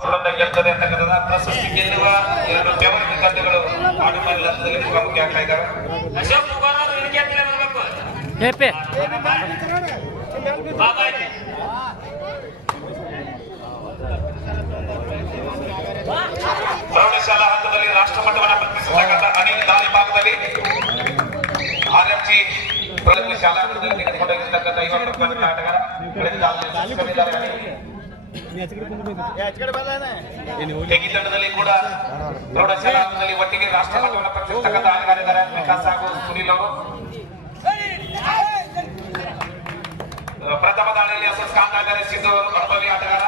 ಗೆಲ್ತದೆ ಅಂತಕ್ಕಂಥ ಪ್ರಶಸ್ತಿ ಗೆಲ್ಲುವ ಎರಡು ಬೆವರಿನ ತಂಡಗಳು ಆಡುಮಲ್ಲಿ ಹಂತದಲ್ಲಿ ಮುಖಾಮುಖಿ ಆಗ್ತಾ ಇದ್ದಾರೆ. ಅಶೋಕ್ ಕುಮಾರ್ ಅವರು ಇದಕ್ಕೆ ಅಂತಲೇ ಬರಬೇಕು. ಪ್ರೌಢಶಾಲಾ ಹಂತದಲ್ಲಿ ರಾಷ್ಟ್ರಮಟ್ಟವನ್ನು ಪ್ರತಿನಿಧಿಸತಕ್ಕಂಥ ಅನಿಲ್ ದಾಳಿ ಭಾಗದಲ್ಲಿ ಆರ್ಎಂಜಿ ಪ್ರೌಢಶಾಲಾ ಹಂತದಲ್ಲಿ ತೆಗೆದುಕೊಂಡೋಗಿರ್ತಕ್ಕಂಥ ಯುವ ಪ್ರತಿಭಾನ್ವಿತ ಆಟಗಾರ ಟೆಗಿ ತಂಡದಲ್ಲಿ ಕೂಡ ಪ್ರೌಢಶಾಲಾ ಹಂತದಲ್ಲಿ ಒಟ್ಟಿಗೆ ರಾಷ್ಟ್ರಮಟ್ಟವನ್ನು ಪ್ರತಿನಿಧಿಸತಕ್ಕಂಥ ಆಟಗಾರಿದ್ದಾರೆ ವಿಕಾಸ್ ಹಾಗೂ ಸುನಿಲ್ ಅವರು. ಪ್ರಥಮ ದಾಳಿಯಲ್ಲಿ ಅಸಸ್ ಕಾಂತಾಗರೆ ಸಿದ್ದು ಅವರು ಅನುಭವಿ ಆಟಗಾರ.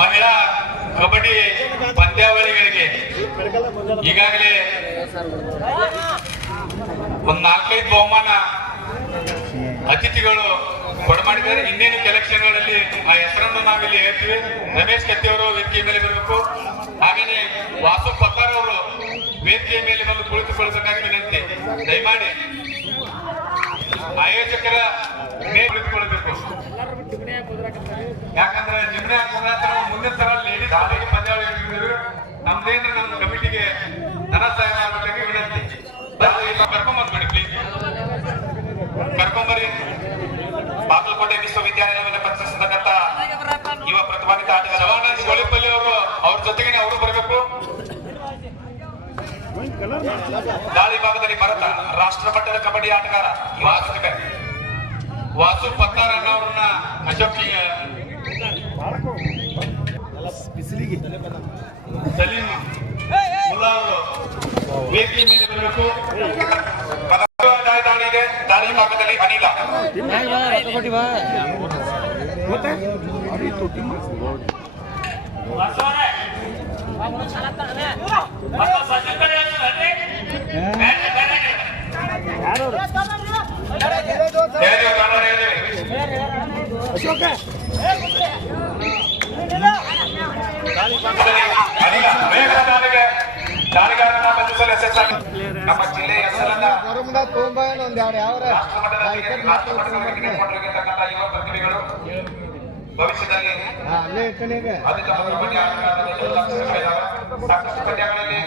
ಮಹಿಳಾ ಕಬಡ್ಡಿ ಪಂದ್ಯಾವಳಿಗಳಿಗೆ ಈಗಾಗಲೇ ಒಂದು 4-5 ಬಹುಮಾನ ಅತಿಥಿಗಳು ಕೊಡಮಾಡಿದ್ದಾರೆ. ಇನ್ನೇನು ಕೆಲಕ್ಷನ್ಗಳಲ್ಲಿ ಆ ಹೆಸರನ್ನು ನಾವಿಲ್ಲಿ ಹೇಳ್ತೀವಿ. ರಮೇಶ್ ಕತ್ತಿ ಅವರು ವೇದಿಕೆ ಮೇಲೆ ಬರಬೇಕು. ಹಾಗೇನೆ ವಾಸು ಪತ್ತಾರ್ ಅವರು ವೇದಿಕೆಯ ಮೇಲೆ ಬಂದು ಕುಳಿತುಕೊಳ್ಳಬೇಕಾಗಿ ವಿನಂತಿ. ದಯಮಾಡಿ ಆಯೋಜಕರ ಮೇಲೆ ಕುಳಿತುಕೊಳ್ಳಬೇಕು. ಯಾಕಂದ್ರೆ ನಿನ್ನೆ ಮುಂದಿನ ಸಲ ಲೇಡೀಸ್ ಹಾಗೆ ಪಂದ್ಯಾವಳಿ ಇಟ್ಟಿದ್ರು. ನಮ್ದೇಂದ್ರೆ ನಮ್ಮ ಕಮಿಟಿಗೆ ಧನ ಸಹಾಯ ಮಾಡಬೇಕಾಗಿ ವಿನಂತಿ. ಕರ್ಕೊಂಬಂದ್ಬಿಡಿ ಪ್ಲೀಸ್, ಕರ್ಕೊಂಬರಿ. ಬಾಗಲಕೋಟೆ ವಿಶ್ವವಿದ್ಯಾಲಯವನ್ನು ಪ್ರತಿನಿಧಿಸತಕ್ಕಂಥ ಯುವ ಪ್ರತಿಭಾನ್ವಿತ ಆಟಗಾರ ಶಿವಾನಂದ್ ಗೋಳಿಪಲ್ಲಿ ಅವರು, ಅವ್ರ ಜೊತೆಗೆ ಅವರು ಬರಬೇಕು. ದಾಳಿ ಭಾಗದಲ್ಲಿ ಭರತ ರಾಷ್ಟ್ರಮಟ್ಟದ ಕಬಡ್ಡಿ ಆಟಗಾರ. ವಾಸು ಪತ್ತಾರ್ ಅನ್ನೋರನ್ನ ಅಶೋಕ್ ಸಲೀಂ ಮುಲ್ಲಾ ಅವರು ವೇದಿಕೆ ಮೇಲೆ ಬರಬೇಕು. ದಾಳಿ ಇದೆ. ದಾಳಿ ಭಾಗದಲ್ಲಿ ಅನಿಲ ದಾಳಿಗಾರನ ಬಂಧಿಸಲು ಯಶಸ್ಸಾಗಿ ನಮ್ಮ ಜಿಲ್ಲೆಯ ಹೆಸರನ್ನ ಯುವ ಪ್ರತಿಭೆಗಳು ಭವಿಷ್ಯದಲ್ಲಿ ಸಾಕಷ್ಟು ಪಂದ್ಯಗಳಲ್ಲಿ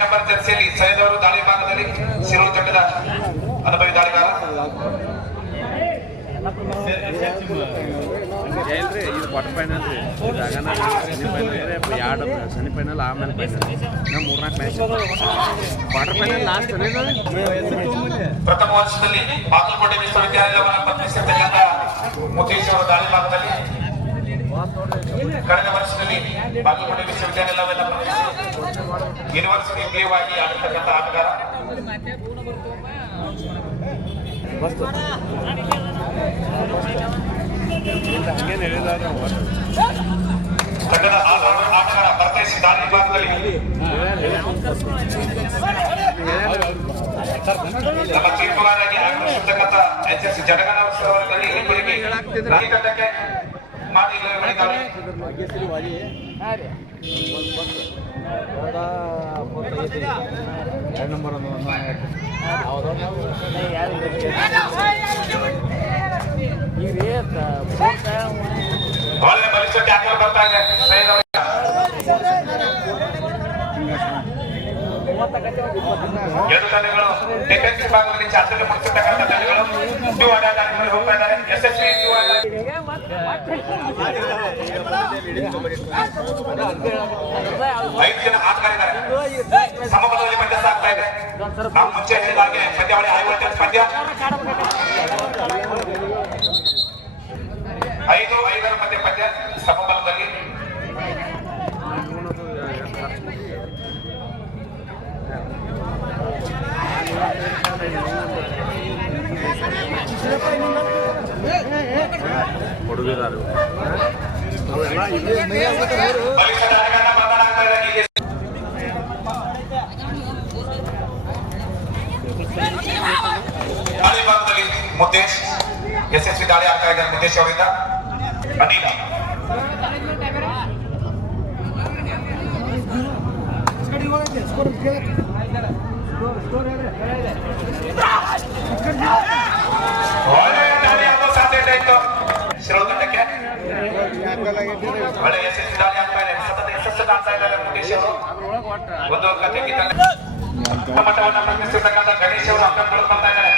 ನಂಬರ್ ಜರ್ಸಿಯಲ್ಲಿ ಸೈಯದ್ ಅವರು ದಾಳಿ ಭಾಗದಲ್ಲಿ ಶಿರೂರು ತಂಡದ ಅನುಭವಿ ದಾಳಿಗಾರ. ಇದು ಕ್ವಾರ್ಟರ್ ಫೈನಲ್ ರೀ. ಎರಡು ಸೆಮಿಫೈನಲ್ ಆಮೇಲೆ ಫೈನಲ್. ನಮ್ಮ 3-4 ಮ್ಯಾಚ್ ಕ್ವಾರ್ಟರ್ ಫೈನಲ್ ಲಾಸ್ಟ್. ಪ್ರಥಮ ವರ್ಷದಲ್ಲಿ ಬಾಗಲಕೋಟೆ ವಿಶ್ವವಿದ್ಯಾಲಯವನ್ನು ಪ್ರತಿನಿಧಿಸತಕ್ಕಂಥ ಮುಖೇಶ್ ಅವರು ದಾಳಿ ಭಾಗದಲ್ಲಿ. ಕಳೆದ ವರ್ಷದಲ್ಲಿ ಬಾಗಲಕೋಟೆ ವಿಶ್ವವಿದ್ಯಾಲಯವೆಲ್ಲ ಯೂನಿವರ್ಸಿಟಿ ಪ್ಲೇವಾಗಿ ಆಡಿರ್ತಕ್ಕಂಥ ಆಟಗಾರ. ತಂಡದ ಆಟಗಾರ ಪರದೇಶ್ ದಾಳಿ ವಿಭಾಗದಲ್ಲಿ ನಮ್ಮ ತೀರ್ಪುಗಾರರಾಗಿ ಆಗಮಿಸಿರ್ತಕ್ಕಂಥ HS ಜಡಗನವರ್ ಅವರ ತಂಡಕ್ಕೆ ಮಾಡಿ ಒಳ್ಳೆ ಬಲಿಷ್ಠ ಟ್ಯಾಕಲ್ ಬರ್ತಾ ಇದೆ. ಎರಡು ತಂಡಗಳು ಡಿಫೆನ್ಸಿವ್ ಭಾಗದಲ್ಲಿ ಚಾಚಲ್ಯ ಮುಗಿಸತಕ್ಕಂಥ ತಂಡಗಳು ಹೋಗ್ತಾ ಇದ್ದಾರೆ. ಯಶಸ್ವಿ 5 ಜನ ಆಟಗಾರಿದ್ದಾರೆ. ಸಮಬಲದಲ್ಲಿ ಪಂದ್ಯ ಸಾಗ್ತಾ ಇದೆ. ನಾವು ಮುಂಚೆ ಹೇಳಿದ ಹಾಗೆ ಪಂದ್ಯಾವಳಿ ಹೈ ವೋಲ್ಟೇಜ್ ಪಂದ್ಯ. 5-5 ಮಧ್ಯೆ ಪಂದ್ಯ ಸಮಬಲದಲ್ಲಿ. ಹುಡುಗರು ಮುದ್ದೇಶ್ ಯಶಸ್ವಿ ದಾಳಿ ಆಗ್ತಾ ಇದೆ ನಿತೇಶ್ ಅವರಿಂದ. ಅನಿಲ ಒಳ್ಳೆಯ ದಾಳಿ ಆಗೋ ಸಾಧ್ಯತೆ ಇತ್ತು ಶಿರೋದಂಡಕ್ಕೆ. ಒಳ್ಳೆ ಯಶಸ್ವಿ ದಾಳಿ ಆಗ್ತಾ ಇದೆ, ಸತತ ಯಶಸ್ಸು ಕಾಣ್ತಾ ಇದ್ದಾರೆ ನಿತೇಶ್ ಅವರು. ಒಂದು ಕಥೆಗೆ ಮಟ್ಟವನ್ನು ಪ್ರಶ್ನಿಸಿರ್ತಕ್ಕಂಥ ಗಣೇಶ್ ಅವರು ಅಂಕಗಳು ಬರ್ತಾ ಇದ್ದಾರೆ.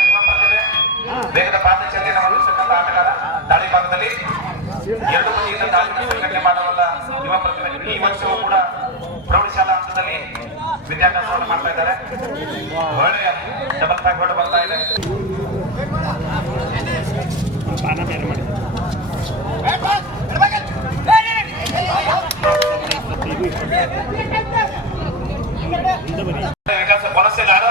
ವೇಗದ ಪಾದಚಾರಿಯನ್ನು ಹೊಂದಿರತಕ್ಕಂಥ ಆಟಗಾರ ದಾಳಿ ಭಾಗದಲ್ಲಿ 2 ಬದಿಯಿಂದ ದಾಳಿ ಸಂಘಟನೆ ಮಾಡುವಲ್ಲ ಯುವ ಪ್ರತಿಭೆ. ಈ ವರ್ಷವೂ ಕೂಡ ಪ್ರೌಢಶಾಲಾ ಹಂತದಲ್ಲಿ ವಿದ್ಯಾಭ್ಯಾಸವನ್ನು ಮಾಡ್ತಾ ಇದ್ದಾರೆ. ಒಳ್ಳೆಯ ಡಬಲ್ ಬ್ಯಾಕ್ ಹೊರಡು ಬರ್ತಾ ಇದೆ. ವಿಕಾಸ ಕೊನಸೆಗಾರ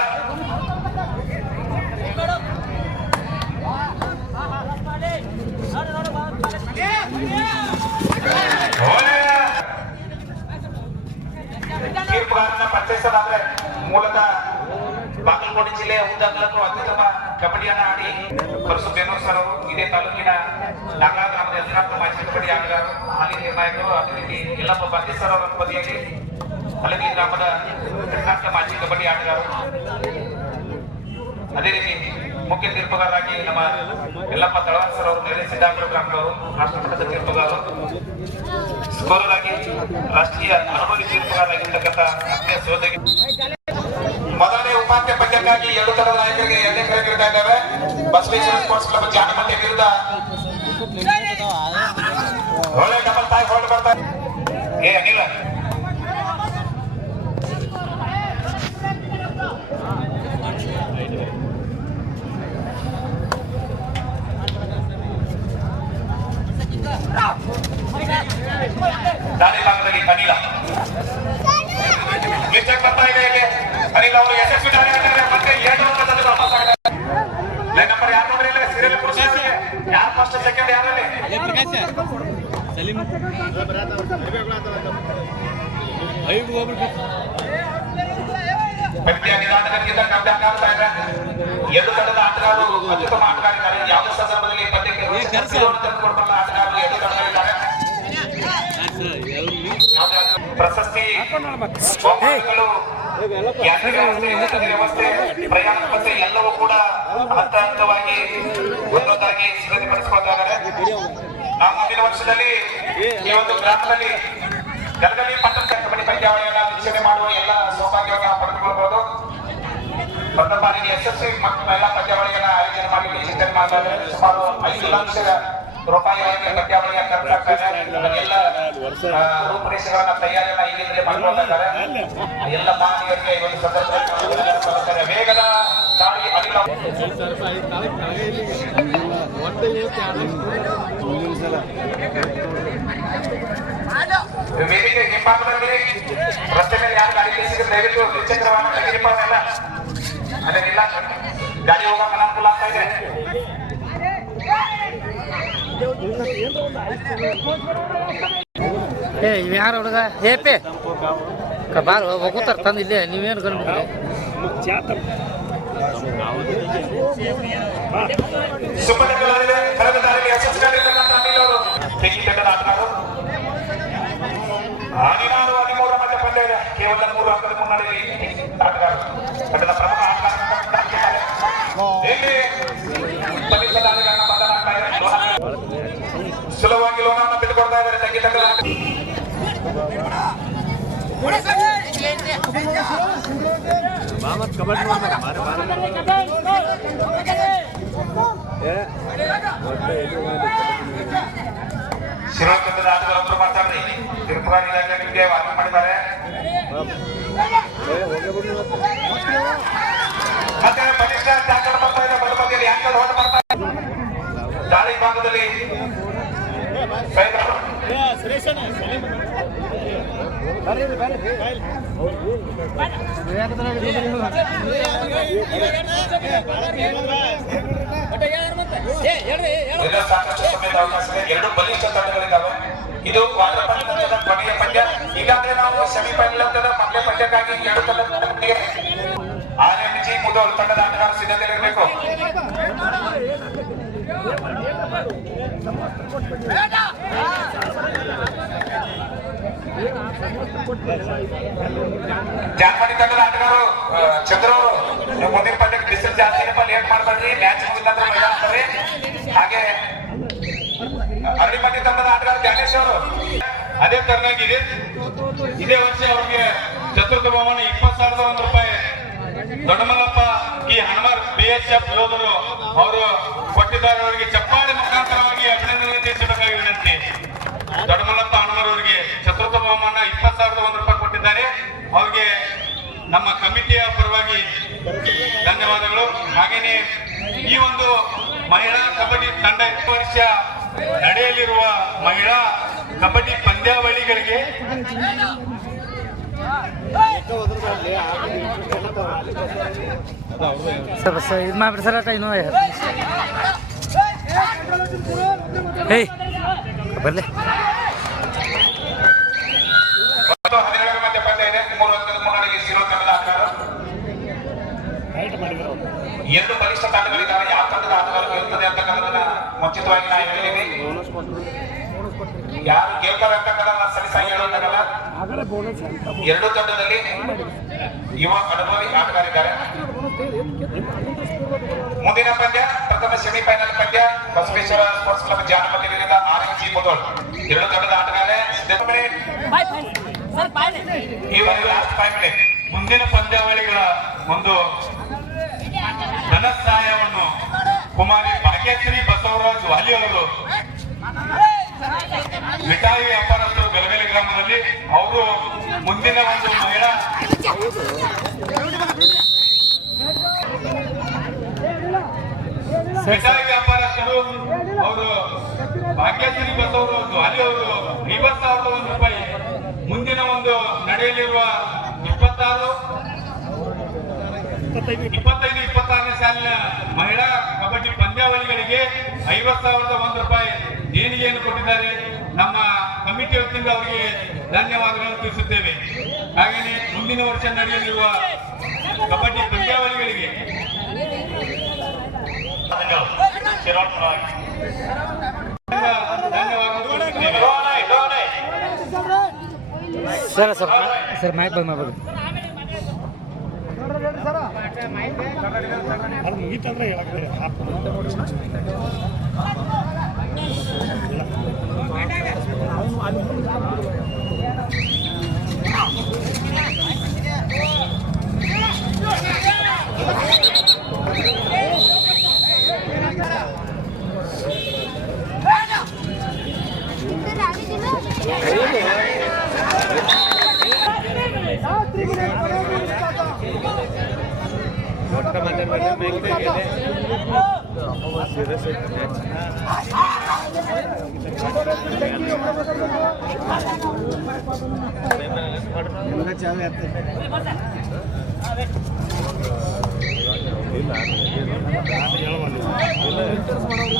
ತೀರ್ಪುಗಾರನ ಪರಿಚಯಿಸೋದಾದ್ರೆ ಮೂಲತಃ ಬಾಗಲಕೋಟೆ ಜಿಲ್ಲೆಯ ಉದ್ದಗಲಕ್ಕೂ ಅತ್ಯುತ್ತಮ ಕಬಡ್ಡಿಯನ್ನು ಆಡಿ ಪರಸುಬೇನೂರು ಸರ್ ಅವರು ಇದೇ ತಾಲೂಕಿನ ನಾಗಾ ಗ್ರಾಮದ ಹೆಸರಾಂತ ಮಾಜಿ ಕಬಡ್ಡಿ ಆಟಗಾರರು, ಹಾಲಿ ನಿರ್ಣಾಯಕರು. ಅದೇ ರೀತಿ ಯಲ್ಲಪ್ಪ ಬಾಂದಿ ಸರ್ ಅವರ ಬದಿಯಲ್ಲಿ ಹಲಗಿ ಗ್ರಾಮದ ಹೆಸರಾಂತ ಮಾಜಿ ಕಬಡ್ಡಿ ಆಟಗಾರರು. ಅದೇ ರೀತಿ ಮುಖ್ಯ ತೀರ್ಪುಗಾರರಾಗಿ ನಮ್ಮ ಯಲ್ಲಪ್ಪ ತಳವಾರ್ ಸರ್ ಅವರು ನೆರೆ ಸಿದ್ದಾಪುರ ಗ್ರಾಮದವರು, ರಾಷ್ಟ್ರಮಟ್ಟದ ತೀರ್ಪುಗಾರರು. ಸ್ಕೋರರ್ ಆಗಿ ರಾಷ್ಟ್ರೀಯ ಅನುಭವಿ ತೀರ್ಪುಗಾರರಾಗಿರ್ತಕ್ಕಂಥ ಅತ್ಯ ಸೋದಗಿ. ಮೊದಲನೇ ಉಪಾಂತ್ಯ ಪಂದ್ಯಕ್ಕಾಗಿ 2 ತಂಡದ ನಾಯಕರಿಗೆ 2ನೇ ಕರೆಗಿಡ್ತಾ ಇದ್ದಾವೆ. ಬಸವೇಶ್ವರ ಸ್ಪೋರ್ಟ್ಸ್ ಕ್ಲಬ್ ಜಾನಮಂಡ್ಯ ವಿರುದ್ಧ ಒಳ್ಳೆ ಡಬಲ್ ತಾಯಿ ಹೊರಡು ಬರ್ತಾ ಏ ಅನಿಲ ದಾಳಿ ಭಾಗದಲ್ಲಿ ಅನಿಲ ಮಿಸ್ಟೇಕ್ ಬರ್ತಾ ಇದೆ. ಇಲ್ಲಿ ಅನಿಲ್ ಅವರು ಯಶಸ್ವಿ ದಾಳಿ ಹಾಕಿದ್ರೆ ಮತ್ತೆ 2 ಅಂಕದಲ್ಲಿ ವಾಪಸ್ ಆಗ್ತಾರೆ. ಲೈನ್ ನಂಬರ್ ಯಾರು ನೋಡ್ರಿ ಇಲ್ಲ ಸೀರಿಯಲ್ ಪುರುಷ ಯಾರು ಫಸ್ಟ್ ಸೆಕೆಂಡ್ ಯಾರಲ್ಲಿ ಪಂದ್ಯ ನಿಧಾನಕ್ಕಿಂತ ಕಮ್ಮಿ ಆಗ್ತಾ ಇದೆ. 2 ತಂಡದ ಆಟಗಾರರು ಅತ್ಯುತ್ತಮ ಆಟಗಾರಿದ್ದಾರೆ. ಯಾವುದೇ ಸಂದರ್ಭದಲ್ಲಿ ಪಂದ್ಯಕ್ಕೆ ತಂದುಕೊಡ್ಬಲ್ಲ ಆಟಗಾರರು 2 ತಂಡಗಳಿದ್ದಾರೆ. ಪ್ರಶಸ್ತಿ ವ್ಯವಸ್ಥೆ ಪ್ರಯಾಣ ವ್ಯವಸ್ಥೆ ಎಲ್ಲವೂ ಕೂಡ ಹಂತ ಹಂತವಾಗಿ ಒಂದೊಂದಾಗಿ ಸಿದ್ಧಪಡಿಸಿಕೊಳ್ತಾ ಇದ್ದಾರೆ. ನಾವು ಮುಂದಿನ ವರ್ಷದಲ್ಲಿ ಈ ಒಂದು ಗ್ರಾಮದಲ್ಲಿ ಗಲಗಲಿ ಪಟ್ಟಣ ಕಬಡ್ಡಿ ಪಂದ್ಯಾವಳಿಯನ್ನು ವೀಕ್ಷಣೆ ಮಾಡುವ ಎಲ್ಲ ಸೌಭಾಗ್ಯವನ್ನು ಪಡೆದುಕೊಳ್ಳಬಹುದು. ಪ್ರಥಮ ಬಾರಿಗೆ ಯಶಸ್ವಿ ಎಲ್ಲ ಪಂದ್ಯಾವಳಿಯನ್ನು ಆಯೋಜನೆ ಮಾಡಲಿಕ್ಕೆ ಚಿಂತನೆ ಮಾಡ್ತಾ ಇದ್ದಾರೆ. ಸುಮಾರು 5 ಲಕ್ಷ ರೂಪಾಯಿಗಳಿಗೆ ಪಂದ್ಯಾವಳಿಯ ಖರ್ಚಾಗ್ತಾ ಇದೆ. ಎಲ್ಲ ರೂಪುರೇಷೆಗಳನ್ನ ತಯಾರಿಯನ್ನ ಈಗಿಂದಲೇ ಮಾಡ್ಕೊಳ್ತಾ ಇದ್ದಾರೆ. ಎಲ್ಲ ಮಾನವರಿಗೆ ಈ ಒಂದು ಸಂದರ್ಭದಲ್ಲಿ ವೇಗದ ದಾಳಿ ಅನಿಲ ವೇದಿಕೆ ಹಿಂಭಾಗದಲ್ಲಿ ರಸ್ತೆ ಮೇಲೆ ಯಾರು ಗಾಡಿ ನಿಲ್ಲಿಸಿದ್ರೆ ದಯವಿಟ್ಟು ದ್ವಿಚಕ್ರ ವಾಹನ ತೆಗೆದುಕೊಳ್ಳಲ್ಲ. ಅದೇನಿಲ್ಲ ಗಾಡಿ ಹೋಗಕ್ಕೆ ಅನುಕೂಲ ಆಗ್ತಾ ಇದೆ. ಏ ಇವ್ ಯಾರು ಹುಡುಗ ಏಪೆ ಬಾರ ಹೋಗುತ್ತಾರ ತಂದು ಇಲ್ಲೇ ನೀವೇನು ಕಂಡ್ಬಿಟ್ರಿ ಹದಿನಾರು 13 ಮಧ್ಯ ಪಂದ್ಯ ಇದೆ. ಕೇವಲ 3 ಅಂಕದ ಮುನ್ನಡೆಯಲ್ಲಿ ಆಟಗಾರರು ತಂಡದ ಪ್ರಮುಖ ಆಟಗಾರರು ಸುಲಭವಾಗಿ ಲೋನವನ್ನು ಬಿಟ್ಟುಕೊಡ್ತಾ ಇದ್ದಾರೆ. ತಂಗಿ ತಂಡದ ಶಿರೋಕಂದದ ಆಟಗಾರರು ಮಾತಾಡ್ರಿ. ತಿರುಪುಗಾರ ಇಲಾಖೆ ನಿಮಗೆ ವಾರ್ನಿಂಗ್ ಮಾಡಿದ್ದಾರೆ. ಮತ್ತೆ ಬಲಿಷ್ಠ ಟ್ಯಾಕಲ್ ಬರ್ತಾ ಇದೆ. ಬಲಬದಿಯಲ್ಲಿ ಆಂಕಲ್ ಹೊರಟು ಬರ್ತಾ ಇದೆ. ದಾಳಿ ಭಾಗದಲ್ಲಿ ಸಾಕಷ್ಟು ಸಮಯದ ಅವಕಾಶ ಇದೆ. 2 ಬಲಿಷ್ಠ ತಂಡಗಳಿದ್ದಾವೆ. ಇದು ಕ್ವಾರ್ಟರ್ ಫೈನಲ್ ಕೊನೆಯ ಪಂದ್ಯ. ಈಗಾಗಲೇ ನಾವು ಸೆಮಿಫೈನಲ್ ಹಂತದ ಮೊದಲೇ ಪಂದ್ಯಕ್ಕಾಗಿ 2 ತಂಡಗಳಿಗೆ RMG ಮುದೋಲ್ ತಂಡದ ಆಟಗಾರರು ಸಿದ್ಧತೆಯಲ್ಲಿರಬೇಕು. ಜಾನ್ಮಣಿ ತಂಡದ ಆಟಗಾರರು ಚಂದ್ರ ಅವರು ನೀವು ಮುಂದಿನ ಪಂದ್ಯಕ್ಕೆ ಬಿಸಿಲು ಜಾಸ್ತಿ ಏನಪ್ಪ ಲೇಟ್ ಮಾಡಬೇಡ್ರಿ, ಮ್ಯಾಚ್ ಮುಗಿದ ನಂತರ ಮೈದಾನ ಬರ್ರಿ. ಹಾಗೆ ಅರಳಿಮಟ್ಟಿ ತಂಡದ ಆಟಗಾರ ಜ್ಞಾನೇಶ್ ಅವರು ಅದೇ ತರನಾಗಿ ಇದೇ ವರ್ಷ ಅವ್ರಿಗೆ ಚತುರ್ಥ ಬಹುಮಾನ 20,001 ರೂಪಾಯಿ ದೊಡ್ಡಮಲ್ಲಪ್ಪ ಈ ಹನುಮಾರ್ BHF ಯೋಧರು ಅವರು ಕೊಟ್ಟಿದ್ದಾರೆ. ಅವರಿಗೆ ಚಪ್ಪಾಳೆ ಮುಖಾಂತರವಾಗಿ ಅಭಿನಂದನೆ ತಿಳಿಸಬೇಕಾಗಿ ವಿನಂತಿ. ದೊಡ್ಡಮಲ್ಲಪ್ಪ ಹನುಮಾರ್ ಅವರಿಗೆ ಚತುರ್ಥ ಬಹುಮಾನ 20,001 ರೂಪಾಯಿ ಕೊಟ್ಟಿದ್ದಾರೆ. ಅವ್ರಿಗೆ ನಮ್ಮ ಕಮಿಟಿಯ ಪರವಾಗಿ ಧನ್ಯವಾದಗಳು. ಹಾಗೇನೆ ಈ ಒಂದು ಮಹಿಳಾ ಕಬಡ್ಡಿ ತಂಡ ವರ್ಷ ನಡೆಯಲಿರುವ ಮಹಿಳಾ ಕಬಡ್ಡಿ ಪಂದ್ಯಾವಳಿಗಳಿಗೆ ಸರ್ ಇದು ಮಾಡ್ಬಿಡಿ ಸರ್ ಆಟ ಇನ್ನೂ ಏಯ್ ಬರಲಿ 17 ಮಧ್ಯ ಪಂದ್ಯ ಇದೆ. 3 ಹಂತದ ಮುನ್ನಡೆಗೆ ಸಿರೋ ತಂಡದ ಆಟಗಾರ. 2 ಬಲಿಷ್ಠ ತಂಡಗಳಿದ್ದಾವೆ. ಯಾವ ತಂಡದ ಆಟಗಾರ ಗೆಲ್ತದೆ ಅಂತಕ್ಕಂಥದ್ದನ್ನ ಮುಂಚಿತವಾಗಿ ನಾನು ಹೇಳಿದ್ದೀನಿ. ಯಾರು ಗೆಲ್ತಾರೆ ಅಂತಕ್ಕಂಥ ಸರಿಸಾಗಿ ಹೇಳೋಕ್ಕಾಗಲ್ಲ. 2 ತಂಡದಲ್ಲಿ ಯುವ ಅನುಭವಿ ಆಟಗಾರಿದ್ದಾರೆ. ಮುಂದಿನ ಪಂದ್ಯ ಪ್ರಥಮ ಸೆಮಿಫೈನಲ್ ಪಂದ್ಯ ಬಸವೇಶ್ವರ ಸ್ಪೋರ್ಟ್ಸ್ ಕ್ಲಬ್ ಜಾನಪದ ವಿರುದ್ಧ RNG ಮುಧೋಳ್. 2 ತಂಡದ ಆಟಗಾರ ಈ ಒಂದು ಲಾಸ್ಟ್ 5 ಮಿನಿಟ್. ಮುಂದಿನ ಪಂದ್ಯಾವಳಿಗಳ ಒಂದು ಧನ ಸಹಾಯವನ್ನು ಕುಮಾರಿ ಭಾಗ್ಯಶ್ರೀ ಬಸವರಾಜ್ ವಾಲಿ ಅವರು ಮಿಠಾಯಿ ವ್ಯಾಪಾರಸ್ಥರು ಬೆಳಗಲಿ ಗ್ರಾಮದಲ್ಲಿ ಅವರು ಮುಂದಿನ ಒಂದು ಮಹಿಳಾ ಮಿಠಾಯಿ ವ್ಯಾಪಾರಸ್ಥರು ಅವರು ಭಾಗ್ಯಶ್ರೀ ಬಸವರಾಜ್ ವಾಲಿ ಅವರು 20,001 ರೂಪಾಯಿ ಮುಂದಿನ ಒಂದು ನಡೆಯಲಿರುವ 25-26ನೇ ಸಾಲಿನ ಮಹಿಳಾ ಕಬಡ್ಡಿ ಪಂದ್ಯಾವಳಿಗಳಿಗೆ 50,001 ರೂಪಾಯಿ ದೇಣಿಗೆಯನ್ನು ಕೊಟ್ಟಿದ್ದಾರೆ. ನಮ್ಮ ಕಮಿಟಿ ವತಿಯಿಂದ ಅವರಿಗೆ ಧನ್ಯವಾದಗಳನ್ನು ತಿಳಿಸುತ್ತೇವೆ. ಹಾಗೆಯೇ ಮುಂದಿನ ವರ್ಷ ನಡೆಯಲಿರುವ ಕಬಡ್ಡಿ ಪಂದ್ಯಾವಳಿಗಳಿಗೆ ಸರ್ ಸರ್ ಸರ್ ಮೈಕ್ ಬಂದ್ ಮಾಡ್ಬೋದು. ಅದು ಮುಗಿತಂದ್ರೆ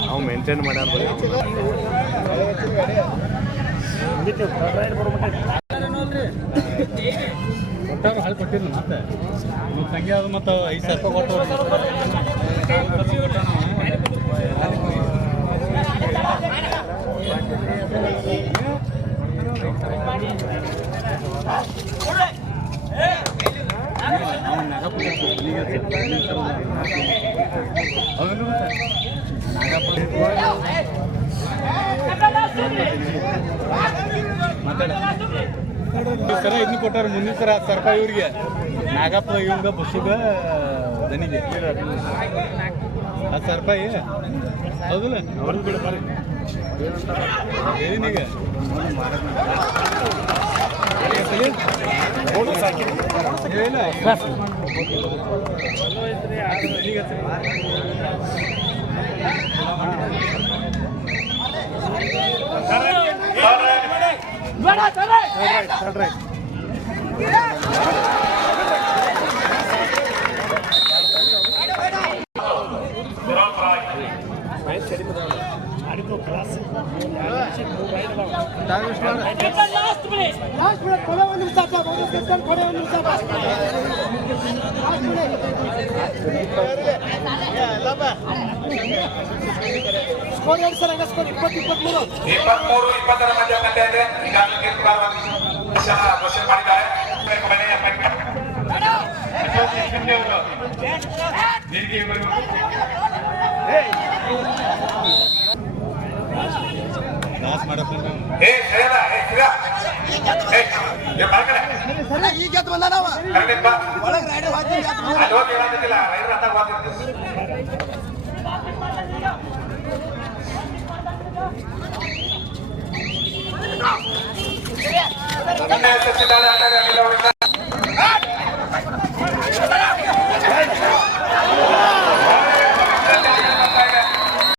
ನಾವು ಮೇಂಟೈನ್ ಮಾಡ್ಯಾರ ಕೊಟ್ಟಾರು ಹಾಳು ಕೊಟ್ಟಿಲ್ಲ ಮತ್ತೆ ತಂಗಿ ಅದು ಮತ್ತು 5,000 ರೂಪಾಯಿ ಕೊಟ್ಟು ಸರ ಇದನ್ನ ಕೊಟ್ಟಾರ ಮುಂದಿನ ಸರ 10,000 ರೂಪಾಯಿ ಇವ್ರಿಗೆ ನಾಗಪ್ಪ ಇವಂಗ ಬಸ್ಸಿಗ ದನಿಗೆ 10,000 ರೂಪಾಯಿ ಹೌದಲ್ಲ ಅವ್ರಿಗೆ ಬಿಡ ಬರ್ರಿ ಏನೀಗ 23-20 ಮಧ್ಯ ಕಂಡ ಇದೆ. ಈಗಾಗಲೇ ತೀರ್ಪುಗಾರ ಘೋಷಣೆ ಮಾಡಿದ್ದಾರೆ. ಅಶೋಕ್ ಶಿಂದೆ ಅವರು ವೇದಿಕೆಗೆ ಬರಬೇಕು. ಏ ಸರಿಯಲ್ಲ, ಏ ಸಿರಾ, ಏ ಬಾಳ್ಕಡೆ. ಕರೆಕ್ಟ್ ಬಾ. ಅಲ್ಲಿ ಹೋಗಿ ಹೇಳೋದಿಲ್ಲ, ರೈತರ ಅಂತ ಹೋಗ್ತಿರ್ತೀವಿ. ಆಟಗಾರರಿಂದ